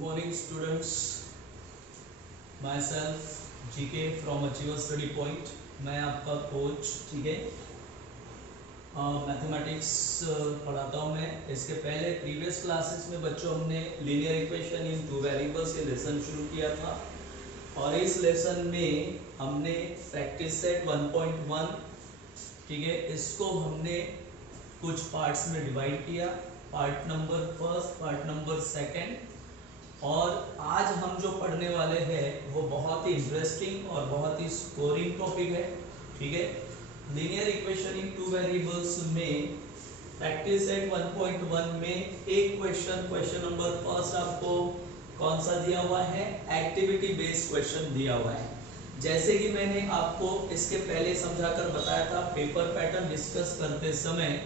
morning students, myself GK from Achiever Study Point। मैं आपका coach, ठीक है, मैथमेटिक्स पढ़ाता हूँ मैं। इसके पहले प्रीवियस क्लासेस में बच्चों हमने linear equation in two variables ये लेसन शुरू किया था और इस लेसन में हमने प्रैक्टिस सेट 1.1, ठीक है, इसको हमने कुछ पार्ट्स में डिवाइड किया, part number first, part number second. और आज हम जो पढ़ने वाले हैं वो बहुत ही इंटरेस्टिंग और बहुत ही स्कोरिंग टॉपिक है, ठीक है। Linear equation in two variables में प्रैक्टिस सेट 1.1 में एक क्वेश्चन नंबर फर्स्ट आपको कौन सा दिया हुआ है, एक्टिविटी बेस्ड क्वेश्चन दिया हुआ है। जैसे कि मैंने आपको इसके पहले समझाकर बताया था पेपर पैटर्न डिस्कस करते समय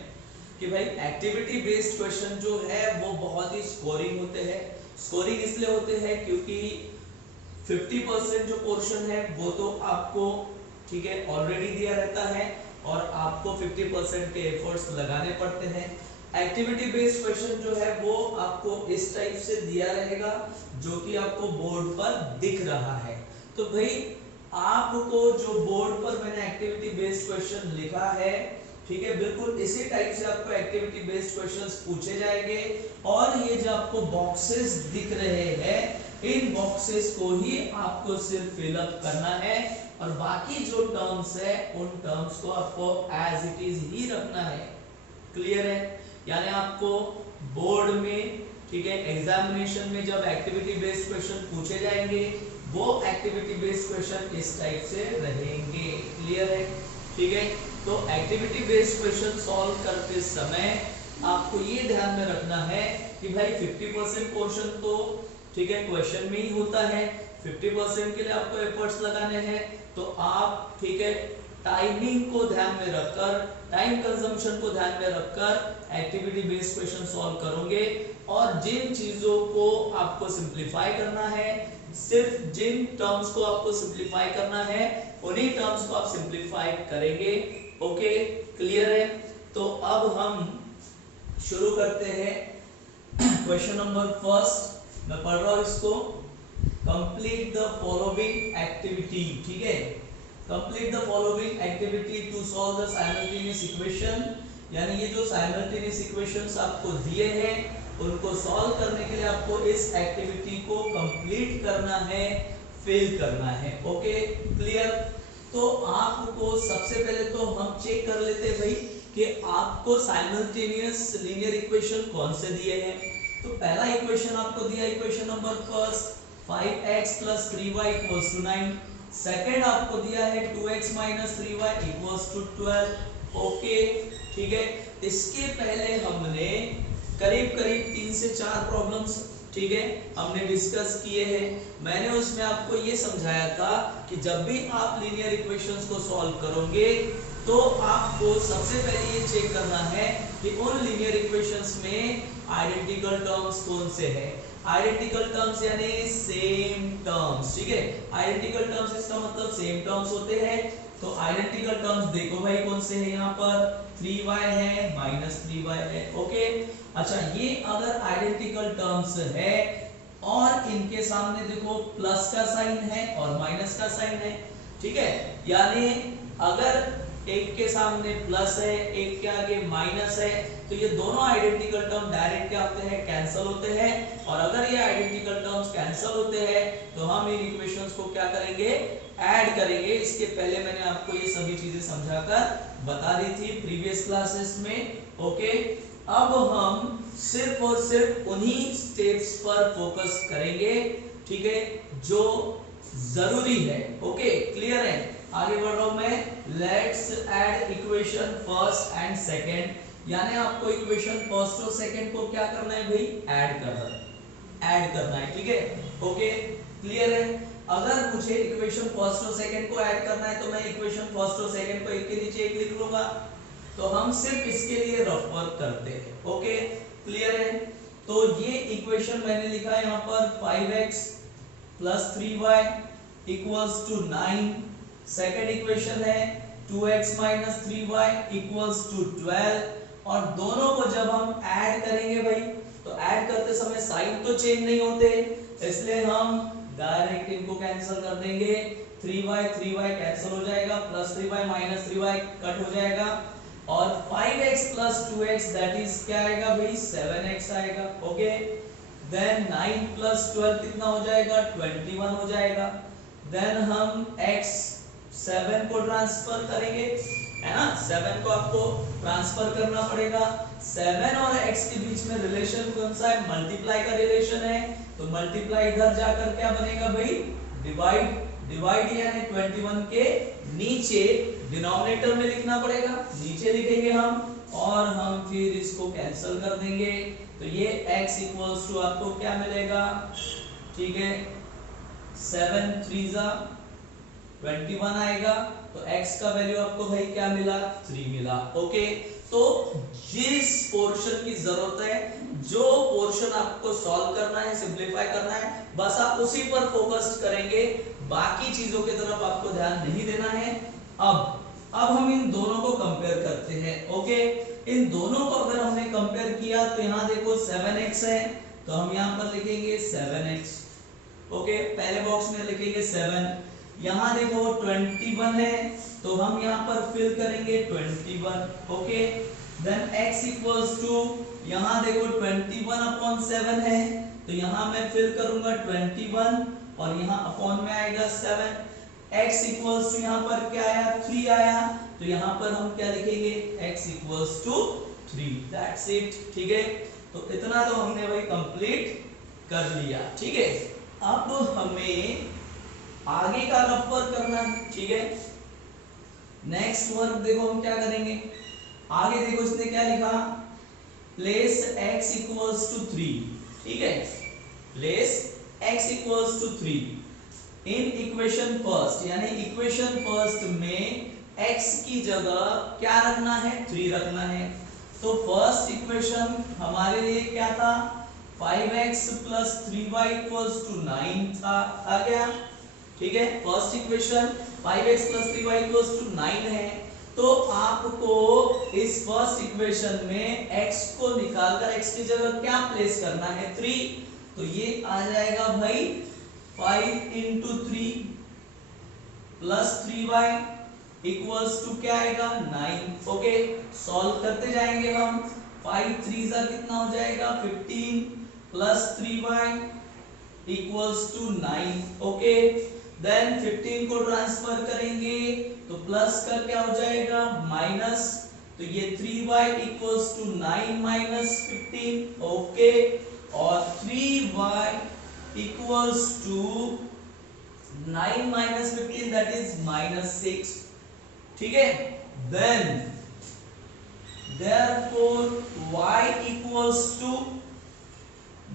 कि भाई एक्टिविटी बेस्ड क्वेश्चन जो है वो बहुत ही स्कोरिंग होते हैं। स्कोरिंग इसलिए होते हैं क्योंकि 50% जो पोर्शन है वो तो आपको, ठीक है, ऑलरेडी दिया रहता है और आपको 50% के एफर्ट्स लगाने पड़ते हैं। एक्टिविटी बेस्ड क्वेश्चन जो है वो आपको इस टाइप से दिया रहेगा जो कि आपको बोर्ड पर दिख रहा है। तो भाई आपको जो बोर्ड पर मैंने एक्टिविटी बेस्ड क्वेश्चन लिखा है, ठीक है, बिल्कुल इसी टाइप से आपको एक्टिविटी बेस्ड क्वेश्चंस पूछे जाएंगे और ये जो आपको बॉक्सेस दिख रहे हैं इन बॉक्सेस को ही आपको सिर्फ फिलअप करना है और बाकी जो टर्म्स है उन टर्म्स को आपको एज इट इज ही रखना है। क्लियर है? यानी आपको बोर्ड में, ठीक है, एग्जामिनेशन में जब एक्टिविटी बेस्ड क्वेश्चन पूछे जाएंगे वो एक्टिविटी बेस्ड क्वेश्चन इस टाइप से रहेंगे। क्लियर है? ठीक है, तो एक्टिविटी बेस्ड क्वेश्चन सॉल्व करते समय आपको ये ध्यान में रखना है कि भाई 50% पोर्शन तो, ठीक है, क्वेश्चन में ही होता है। 50% के लिए आपको एफर्ट्स लगाने हैं तो आप, ठीक है, टाइमिंग को ध्यान में रखकर, टाइम कंजम्पशन को ध्यान में रखकर एक्टिविटी बेस्ड क्वेश्चन सॉल्व करोगे और जिन चीजों को आपको सिंप्लीफाई करना है, सिर्फ जिन टर्म्स को आपको सिंप्लीफाई करना है उन्हीं टर्म्स को आप सिंप्लीफाई करेंगे। ओके, क्लियर है? तो अब हम शुरू करते हैं क्वेश्चन नंबर फर्स्ट। मैं पढ़ रहा हूं इसको। कंप्लीट द फॉलोइंग एक्टिविटी, ठीक है, complete the following activity to solve the simultaneous equation. यानी ये जो साइमल्टेनियस इक्वेशंस आपको दिए हैं उनको सॉल्व करने के लिए आपको इस एक्टिविटी को कंप्लीट करना है, फिल करना है। Okay, clear? तो आपको सबसे पहले तो हम चेक कर लेते हैं भाई कि आपको साइमल्टेनियस लीनियर इक्वेशन कौन से दिए हैं। तो पहला इक्वेशन आपको दिया equation number first 5x + 3y = 9। Second आपको दिया है 2x - 3y = 12। ओके, ठीक है। इसके पहले हमने करीब 3 से 4 प्रॉब्लम्स, ठीक है, हमने डिस्कस किए हैं। मैंने उसमें आपको ये समझाया था कि जब भी आप लीनियर इक्वेशंस को सॉल्व करोगे तो आपको सबसे पहले ये चेक करना है कि उन लीनियर इक्वेशंस में आइडेंटिकल टर्म्स कौन से हैं। आइडेंटिकल टर्म्स यानी सेम टर्म्स, ठीक है। आइडेंटिकल टर्म्स इसका मतलब सेम टर्म्स होते हैं। तो आइडेंटिकल टर्म्स देखो भाई कौन से हैं, यहाँ पर 3y है, -3y है। ओके, अच्छा, ये अगर आइडेंटिकल टर्म्स है और इनके सामने देखो प्लस का साइन है और माइनस का साइन है, ठीक है, यानी अगर एक के सामने प्लस है, एक के आगे माइनस है, तो ये दोनों आइडेंटिकल टर्म डायरेक्ट क्या होते हैं, कैंसिल होते हैं। और अगर ये आइडेंटिकल टर्म्स कैंसिल होते हैं तो हम इन इक्वेशंस को क्या करेंगे, ऐड करेंगे। इसके पहले मैंने आपको ये सभी चीजें समझाकर बता दी थी प्रीवियस क्लासेस में। ओके, अब हम सिर्फ और सिर्फ उन्हीं स्टेप्स पर फोकस करेंगे, ठीक है, जो जरूरी है। ओके, क्लियर है? आगे बढ़ रहा हूं मैं। Let's add equation first and second. यानी आपको इक्वेशन फर्स्ट और सेकंड को क्या करना है भाई, ऐड करना है, ठीक है। ओके, क्लियर है? अगर मुझे इक्वेशन फर्स्ट और सेकंड को ऐड करना है तो मैं इक्वेशन फर्स्ट और सेकंड को एक के नीचे एक लिख लूंगा। तो हम सिर्फ इसके लिए रफ वर्क करते हैं। ओके, क्लियर है? तो ये इक्वेशन मैंने लिखा है यहाँ पर 5x + 3y = 9। सेकंड इक्वेशन है 2x - 3y = 12 और दोनों को जब हम ऐड करेंगे भाई तो ऐड करते समय साइन तो चेंज नहीं होते, इसलिए हम डायरेक्ट इनको कैंसिल कर देंगे। 3y कैंसिल हो जाएगा, plus 3y minus 3y cut हो जाएगा, और 5x plus 2x that is क्या आएगा भाई 7x आएगा। ओके, देन 9 प्लस 12 कितना हो जाएगा 21 हो जाएगा। देन हम x 7 को ट्रांसफर करेंगे, है ना, 7 को आपको ट्रांसफर करना पड़ेगा। 7 और x के बीच में रिलेशन कौन सा है, मल्टीप्लाई का रिलेशन है, तो मल्टीप्लाई इधर जाकर क्या बनेगा भाई डिवाइड, डिवाइड यानी 21 के नीचे डिनोमिनेटर में लिखना पड़ेगा, नीचे लिखेंगे हम, और हम फिर इसको कैंसिल कर देंगे। तो ये x इक्वल्स टू आपको क्या मिलेगा, ठीक है, 7 3 जा 21 आएगा, तो x का वैल्यू आपको भाई क्या मिला 3 मिला। ओके, तो जिस पोर्शन की जरूरत है, जो पोर्शन आपको सॉल्व करना है, सिंपलीफाई करना है, बस आप उसी पर फोकस करेंगे, बाकी चीजों की तरफ आपको ध्यान नहीं देना है। अब हम इन दोनों को कंपेयर करते हैं। ओके, इन दोनों को अगर हमने कंपेयर किया तो यहाँ देखो 7x है, तो हम यहाँ पर लिखेंगे 7x। ओके, पहले बॉक्स में लिखेंगे 7। यहाँ देखो 21 है, तो हम यहाँ पर फिल करेंगे 21। Okay, then x equals to, यहाँ देखो 21/7 है, तो यहाँ मैं फिल करूंगा 21, और यहाँ अपॉन में आएगा 7। x इक्वल्स टू यहाँ पर क्या आया 3 आया, तो यहाँ पर हम क्या लिखेंगे x equals to 3। That's it. ठीक है, तो इतना तो हमने भाई कंप्लीट कर लिया। ठीक है, अब हमें आगे का रफ वर्क करना है। ठीक है, नेक्स्ट वर्क देखो हम क्या करेंगे, आगे देखो इसने क्या लिखा, प्लेस x इक्वल्स टू 3। ठीक है, place x equals to 3 in equation first, यानी इक्वेशन फर्स्ट में x की जगह क्या रखना है 3 रखना है। तो फर्स्ट इक्वेशन हमारे लिए क्या था 5x plus 3y equals to 9 था, आ गया। ठीक है, first equation 5x plus 3y equals to 9 है, तो आपको इस फर्स्ट इक्वेशन में x को निकालकर x की जगह क्या प्लेस करना है 3, तो ये आ जाएगा भाई 5 into 3 plus 3y equals to क्या आएगा 9। ओके, सॉल्व करते जाएंगे हम, 5 3 जा कितना हो जाएगा 15 plus 3y equals to 9। Okay, then 15 को ट्रांसफर करेंगे तो प्लस का क्या हो जाएगा माइनस, तो ये 3y equals to 9 minus 15। Okay, और 3y equals to 9 minus 15 that is minus 6। ठीक है, then therefore y equals to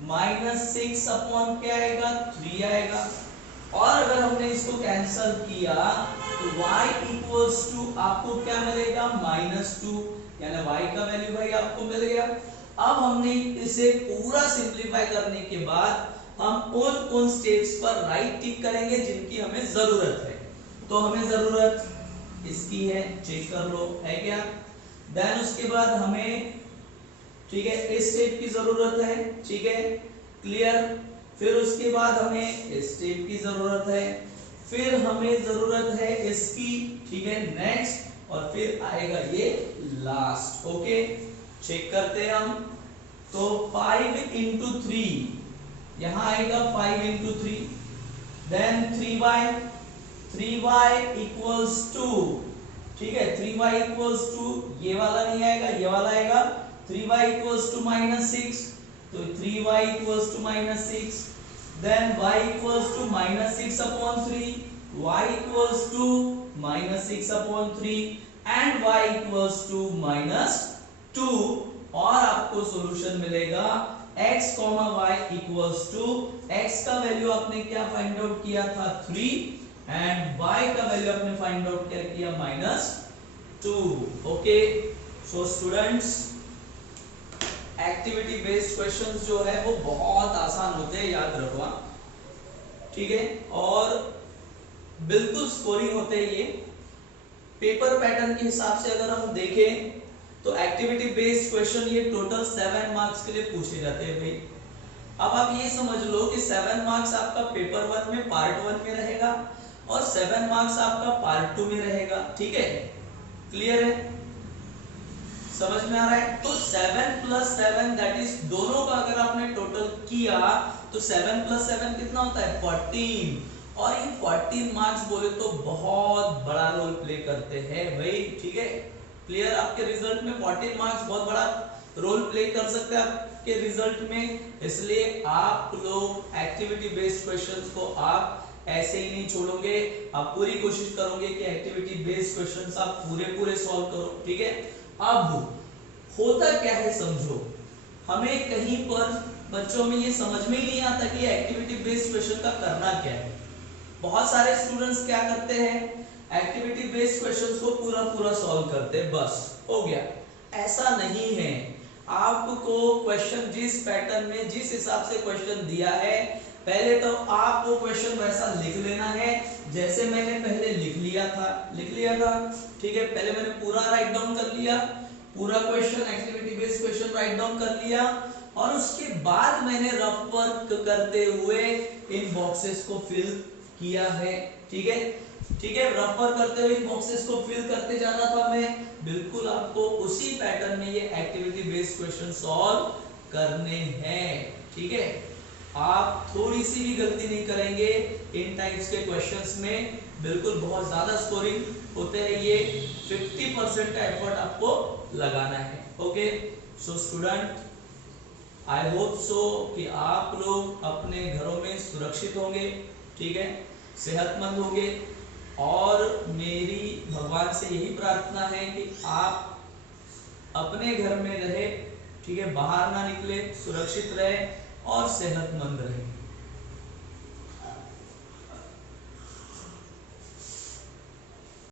minus 6 upon क्या आएगा 3 आएगा, और अगर हमने इसको कैंसल किया तो y इक्वल्स टू आपको क्या मिलेगा -2, यानी y का वैल्यू भाई आपको मिल गया। अब हमने इसे पूरा सिंपलीफाई करने के बाद हम उन स्टेप्स पर राइट टिक करेंगे जिनकी हमें जरूरत है। तो हमें जरूरत इसकी है, चेक कर लो है क्या। देन उसके बाद हमें, ठीक है, इस स्टेप की जरूरत है। ठीक है, क्लियर। फिर उसके बाद हमें इस स्टेप की जरूरत है, फिर हमें जरूरत है इसकी। ठीक है, नेक्स्ट, और फिर आएगा ये लास्ट। ओके, चेक करते हैं हम। तो 5 into 3 यहाँ आएगा 5 into 3, then 3y equals to, ठीक है, 3y इक्वल्स टू, ये वाला नहीं आएगा, ये वाला आएगा, 3y इक्वल्स टू -6, तो 3y equals to -6, then y equals to -6 upon 3, y equals to -6 upon 3, and y equals to -2, और आपको सॉल्यूशन मिलेगा x, y equals to, x का वैल्यू आपने क्या फाइंड आउट किया था 3, एंड y का वैल्यू आपने फाइंड आउट क्या किया -2। Okay, so students, activity based questions जो है वो बहुत आसान होते हैं, याद रखो। ठीक है, और बिल्कुल स्कोरिंग होते हैं ये। पेपर पैटर्न के हिसाब से अगर हम देखें तो एक्टिविटी बेस्ड क्वेश्चन ये टोटल 7 मार्क्स के लिए पूछे जाते हैं भाई। अब आप ये समझ लो कि 7 मार्क्स आपका पेपर 1 में पार्ट 1 में रहेगा और 7 मार्क्स आपका पार्ट 2 में रहेगा, ठीक है, क्लियर है, समझ में आ रहा है। तो 7 + 7 दैट इज दोनों का अगर आपने टोटल किया तो 7 + 7 कितना होता है 14, और ये 14 मार्क्स बोले तो बहुत बड़ा रोल प्ले करते हैं भाई, ठीक है, क्लियर। आपके रिजल्ट में 14 मार्क्स बहुत बड़ा रोल प्ले कर सकते हैं आपके रिजल्ट में, इसलिए आप लोग एक्टिविटी बेस्ड क्वेश्चंस को आप ऐसे ही नहीं छोड़ोगे, आप पूरी कोशिश करोगे कि एक्टिविटी बेस्ड क्वेश्चंस आप पूरे सॉल्व करो, ठीक है। अब होता क्या है समझो, हमें कहीं पर बच्चों में ये समझ में ही नहीं आता कि एक्टिविटी बेस्ड क्वेश्चन का करना क्या है। बहुत सारे स्टूडेंट्स क्या करते हैं, एक्टिविटी बेस्ड क्वेश्चंस को पूरा सॉल्व करते हैं, बस हो गया। ऐसा नहीं है, आपको क्वेश्चन जिस पैटर्न में जिस हिसाब से क्वेश्चन दिया है, पहले तो आप वो क्वेश्चन वैसा लिख लेना है जैसे मैंने पहले लिख लिया था, ठीक है। पहले मैंने पूरा राइट डाउन कर लिया, पूरा question activity based question write down कर लिया, और उसके बाद मैंने रफ वर्क करते हुए इन बॉक्सेस को फिल किया है, ठीक है, रफ वर्क करते हुए इन बॉक्सेस को फिल करते जाना था मैं। बिल्कुल आपको उसी पैटर्न में ये एक्टिविटी बेस्ड क्वेश्चन सॉल्व करने हैं, ठीक है। आप थोड़ी सी भी गलती नहीं करेंगे इन टाइप्स के क्वेश्चंस में, बिल्कुल बहुत ज्यादा स्कोरिंग होते हैं ये, 50% का एफर्ट आपको लगाना है, okay. So student, I hope so कि आप लोग अपने घरों में सुरक्षित होंगे, ठीक है, सेहतमंद होंगे, और मेरी भगवान से यही प्रार्थना है कि आप अपने घर में रहे, ठीक है, बाहर ना निकले, सुरक्षित रहे और सेहतमंद रहे।